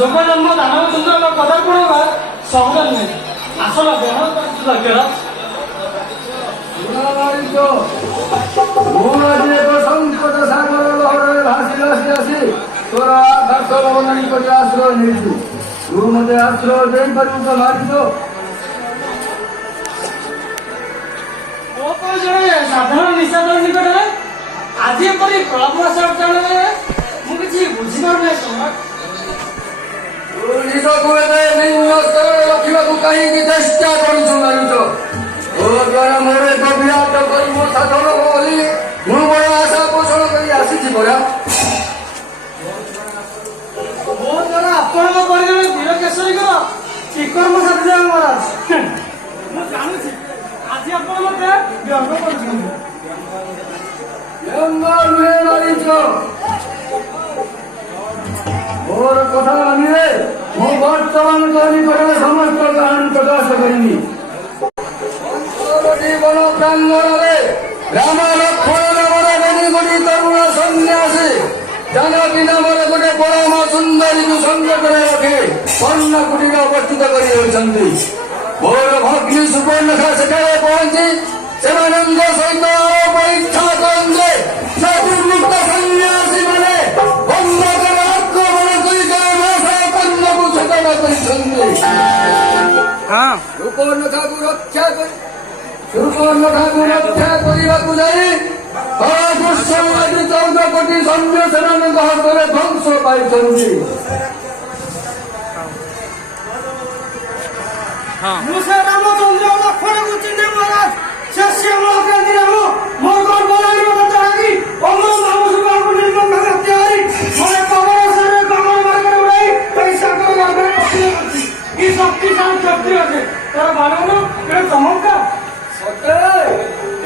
যোগ জন্ম দানব চন্দ্র কথা পড়া সহজ নয় আসলে দেহ লক্ষ্যরা সংকট সাগর লহরে ভাসি ভাসি আসি তোরা আকাশ অবদানী করে আশ্রয় নিয়েছি তু মতে আশ্রয় ଦେଇପାରିବୁ ତ ମାରିଛ ଜଣେ ସାଧାରଣ ନିଶାଧର ନିକଟରେ ଆଜି ଏପରି ପ୍ରଳାପ ଚର୍ଚ୍ଚାରେ ମୁଁ କିଛି ବୁଝିପାରୁନାହିଁ ସମ୍ରାଟ ନିଜକୁ ଏବେ ନିମ୍ନ ସ୍ତରରେ ରଖିବାକୁ କାହିଁକି ଚେଷ୍ଟା କରୁଛୁ ମାରୁଛ ଓ ଦ୍ୱାରା ମୋର ଏକ ବିରାଟ କର୍ମ ସାଧନ ବୋଲି ମୁଁ ବଡ଼ ଆଶା ପୋଷଣ କରି ଆସିଛି ପରା ମୋ ଦ୍ୱାରା ଆପଣଙ୍କ ପରି ଜଣେ ବୀର କେଶରୀଙ୍କର କି କର୍ମ ସାଧିତ ମହାରାଜ ମୁଁ ଜାଣୁଛି ଆଜି ଆପଣ ମତେ ବ୍ୟଙ୍ଗ କରୁଛନ୍ତି ନୁହେଁ ମାରିଛ ମୋର କଥା ମାନିଲେ ମୁଁ ବର୍ତ୍ତମାନ ନିକଟରେ ସମସ୍ତ କାହାଣୀ ପ୍ରକାଶ କରିବି ଜୀବନ ପ୍ରାଙ୍ଗଣରେ ରାମ ଲକ୍ଷ୍ମଣ ନାମର ଗୋଟି ତରୁଣ ସନ୍ନ୍ୟାସୀ ଜାନକୀ ନାମରେ ଗୋଟେ ପରମ ସୁନ୍ଦରୀକୁ ସଙ୍ଗତରେ ରଖି ସ୍ୱର୍ଣ୍ଣ କୁଟୀରେ ଅବସ୍ଥିତ କରି ହେଉଛନ୍ତି ମୋର ଭଗ୍ନୀ ସୁବର୍ଣ୍ଣଖା ସେଠାରେ ପହଞ୍ଚି ସେମାନଙ୍କ ସହିତ ପରୀକ୍ଷା କରନ୍ତେ ସେ ଦୁର୍ମୁକ୍ତ ସନ୍ନ୍ୟାସୀ ମାନେ ବନ୍ଧକରେ ଆକ୍ରମଣ କରି କନ୍ୟାକୁ ଚେତନା କରିଛନ୍ତି ସୁବର୍ଣ୍ଣଖାକୁ ରକ୍ଷା କରିବାକୁ ଯାଇ ଆଜି 14 କୋଟି ସୈନ୍ୟ ସେମାନଙ୍କ ହାତରେ ଧ୍ୱଂସ ପାଇଛନ୍ତି ମୁଁ ସେ ରାମଚନ୍ଦ୍ର ଲକ୍ଷ୍ମଣକୁ ଚିହ୍ନେ ମହାରାଜ ସେ ଶ୍ୟାମଳକାନ୍ତି ରାମ ମୋ ଗର୍ଭଲାଗି ମତେ ଚଢ଼ାକି ଅମର ମାମୁସୁଙ୍କୁ ନିର୍ମମ ହତ୍ୟା କରି ମତେ କବରସାରେ କମଳ ମାର୍ଗରେ ଉଡ଼ାଇ ଏଇ ସାଗର ଗର୍ଭରେ ପଶିଲେ ଅଛି କି ଶକ୍ତିଶାଳୀ କ୍ଷତ୍ରିୟ ଅଛି ତାର ବାଣନ କେଡ଼େ ଚମତ୍କାର ସତେ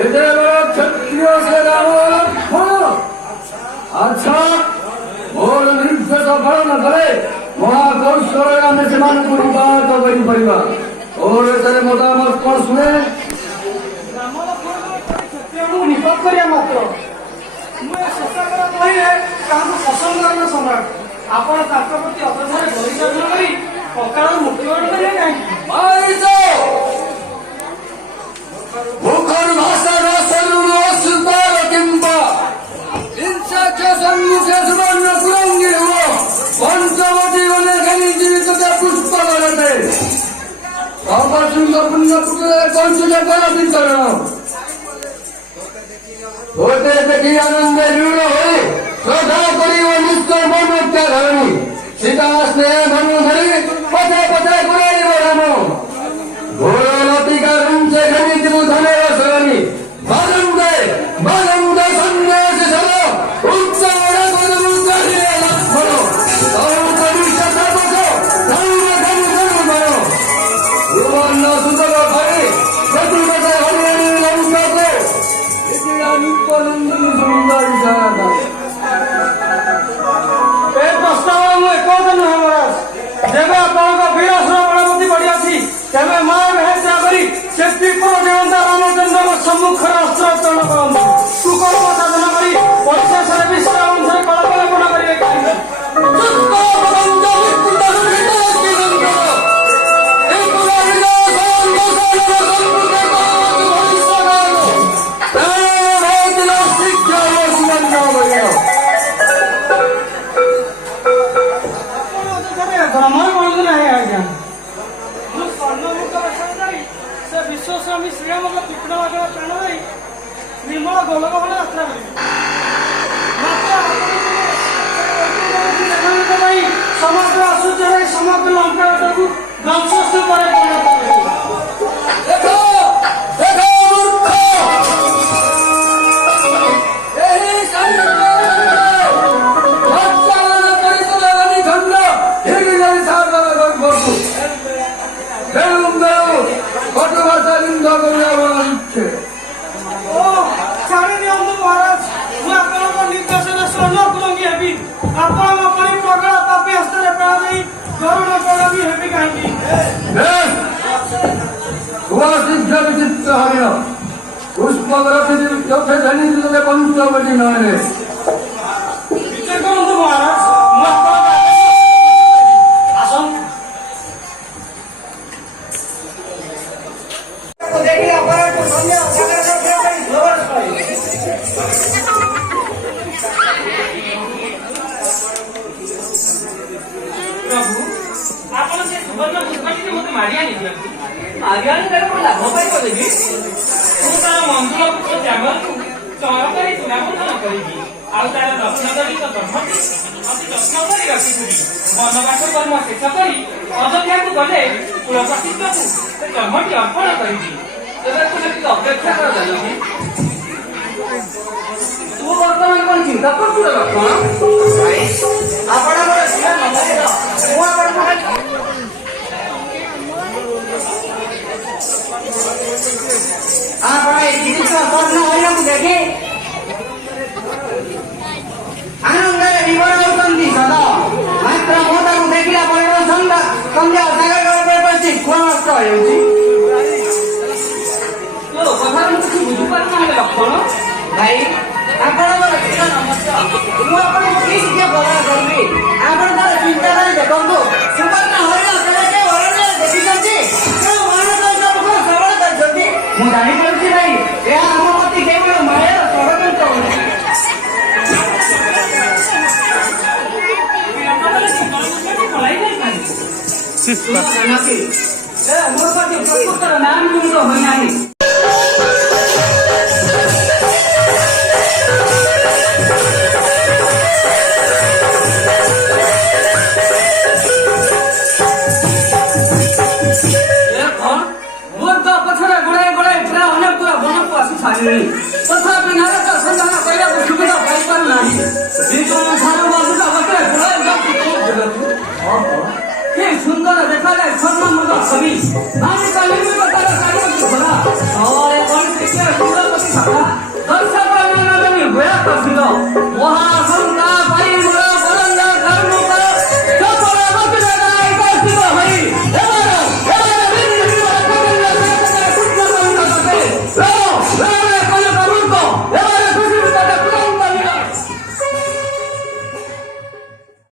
ଏତେ ବଡ଼ କ୍ଷତ୍ରିୟ ସେ ରାମ ଲକ୍ଷ୍ମଣ ଆଚ୍ଛା ମୋର ନିର୍ଦ୍ଦେଶ ପାଳନ କଲେ ମହାକୌଶଳରେ ଆମେ ସେମାନଙ୍କୁ ନିପାତ କରିପାରିବା और तेरे मतामत कौन सुने निपात करिया मात्र मुझे शेष कहे पसंद करना सम्राट आपण प्रति अतधारे परिचर्जन कर पकाल मृत्युवरण करेंगे होते देखी आनंद लीन हो श्रद्धा करी निश्चय मन धरणी सीता स्नेह धनु धरी पथे पथे गुराई राम घोर लतिका रुंचे घनी दिनु धने रसनी बालंद सन्यास सर उच्च लक्ष्मण सुंदर भाई प्रस्ताव एकमत नुहे महाराज जब आपंक वीरश्र बलवती बढ़ी अच्छी तेज माँ भेद कर रामचंद्र सम्मुख अस्त्र उत्तोलन करते सुकर्म साधन कर परिशेष विश्राम कलपन करेंगे विश्वस्वामी श्रीराम तीक्ष्ण प्राण दे निर्मल गोलक भले यात्रा करेंगे समग्र आश्चर्य समग्र लंका को ध्वंसस्तूप महाराज मुझे निर्देश स्वर्णकुलंगी हेबी आपण प्रगड़ा पापी हस्तर प्राण दे गरुड़ प्रणामी हेबी कहीं विचित्र हरिण पुष्पग्रथे धनी पंचवटी नयने महाराज ପ୍ରଭୁ ଆପଣ ସେ ସୁବର୍ଣ୍ଣ ପୁଷ୍ପଟିକୁ ମୋତେ ମାରି ଆଣିଛନ୍ତି। ମାରି ଆଣିଲେ କ'ଣ ଲାଭ ପାଇବ ଦେବି? ମୁଁ ତାର ମନ୍ଦିର ପୁତ୍ର ତ୍ୟାଗକୁ ଚର କରି ଚୂଡ଼ାମୋଦନ କରିବି। ଆଉ ତାର ଦକ୍ଷିଣ ଜଡ଼ିତ ଧର୍ମଟି ଅତି ଯତ୍ନ କରି ରଖିଥିଲି। ବନବାସ କର୍ମ ଶେଷ କରି ଅଯୋଧ୍ୟାକୁ ଗଲେ କୁଳ ପ୍ରତିଷ୍ଠକୁ ସେ ଧର୍ମଟି ଅର୍ପଣ କରିବି। ତେବେ ତୁମେ ଟିକେ ଅପେକ୍ଷା କର ଜାନକୀ। ତୁ ବର୍ତ୍ତମାନ କ'ଣ ଚିନ୍ତା କରୁଛୁ ଲକ୍ଷ୍ମଣ? ଆପଣଙ୍କର ଝିଅ ନମସ୍କାର। ମୁଁ ଆପଣଙ୍କ ଆପଣ এই জিনিস স্বপ্ন হইলাম দেখে ଆନନ୍ଦରେ ବିଭୋର ହେଉଛନ୍ତି ସଦା। ମାତ୍ର ମୁଁ ତାକୁ ଦେଖିଲା ପରେ ସନ୍ଧ୍ୟା ସାଗର ବସିଛି କଣ ନଷ୍ଟ ହେଉଛି? ତୋ କଥାରେ ମୁଁ କିଛି ବୁଝିପାରୁନାହିଁ ଲକ୍ଷ୍ମଣ। ଭାଇ ଆପଣଙ୍କର ଝିଅ ନମସ୍କାର। ମୁଁ ଆପଣଙ୍କୁ କି ଶିକ୍ଷା ପ୍ରଦାନ କରିବି? ଆପଣ ତାର ଚିନ୍ତାଧାରା ଦେଖନ୍ତୁ। ସୁବର୍ଣ୍ଣ ହରିଣ କେବେ ସେ ହରଣରେ ଦେଖିଛନ୍ତି? ସବଳ କରିଛନ୍ତି। ମୁଁ ଜାଣିପାରୁଛି ଭାଇ ଏହା ଆମ ପ୍ରତି କେବଳ ମାୟାର ଷଡ଼ଯନ୍ତ୍ର ହେଉଛି। ମୋର ପ୍ରତି ପ୍ରକୃତର ନାମ ଗୁଣିତ ହୋଇନାହିଁ। ତଥାପି ନାରଦ ସନ୍ଧାନ କରିବାକୁ ସୁବିଧା ପାଇପାରୁନାହିଁ। କି ସୁନ୍ଦର ଦେଖାଯାଏ ସ୍ୱର୍ଣ୍ଣମୃଗ ଛବି।